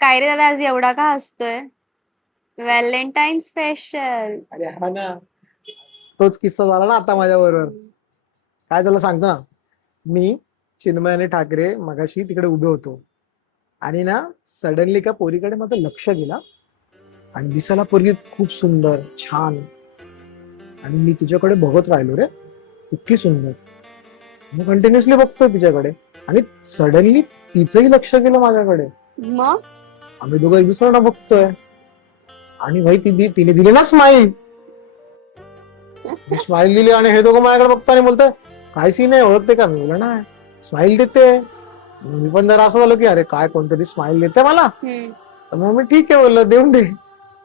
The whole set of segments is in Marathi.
काय रे दादा आज एवढा का हसतोय? Valentine special. अरे हा ना, तोच किस्सा झाला ना आता माझ्या बरोबर. काय झालं सांगतो ना. मी, चिन्मय आणि ठाकरे मगाशी तिकडे उभे होतो आणि ना सडनली का पोरीकडे माझं लक्ष गेला आणि दिसायला पोरगी खूप सुंदर छान आणि मी तिच्याकडे बघत राहिलो रे, इतकी सुंदर. मी कंटिन्युअसली बघतोय तिच्याकडे आणि सडनली तिचंही लक्ष गेलं माझ्याकडे. मग आम्ही दोघं एक दुसऱ्यांना बघतोय आणि भाई तिने दिली ना स्माईल. स्माईल दिली आणि हे दोघं माझ्याकडे बघतो आणि बोलतोय काय सीन आहे, ओळखते का? मी बोला ना स्माईल देते. मी पण जरा असं झालं की अरे काय कोणतरी स्माईल देते मला, तर मग मी ठीक आहे बोललं देऊन दे.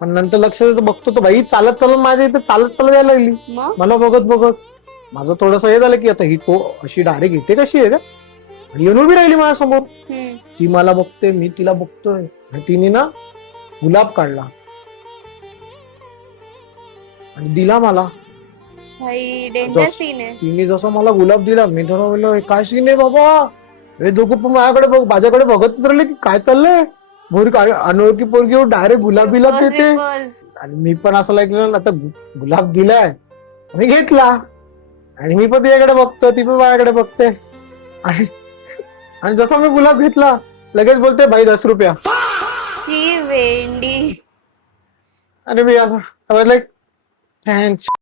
पण नंतर लक्ष देतो बघतो तो बाई चालत चालत माझ्या इथे चालत चालत यायला लागली. मग मला बघत बघत माझं थोडंसं हे झालं की आता ही अशी डायरेक्ट येते कशी आहे का, आणि येऊन उभी राहिली माझ्यासमोर. ती मला बघते मी तिला बघतोय आणि तिने ना गुलाब काढला आणि दिला मला. भाई डेंजर सीन आहे. तिने जसं मला गुलाब दिला मी थोडं बोललो "हे काय सीन आहे बाबा". हे दोघं पण माझ्याकडे बघतच राहिले की काय चाललंय. काय अनोळखी पोरगी डायरेक्ट गुलाब बिलाब Propose, देते. propose. आणि मी पण असं ऐकलं ना आता गुलाब दिलाय मी घेतला आणि मी पण तिच्याकडे बघतो ती पण माझ्याकडे बघते आणि आणि जसा मी गुलाब घेतला लगेच बोलते भाई 10 रुपया. ही वेंडी. आणि मी असं थँक्स.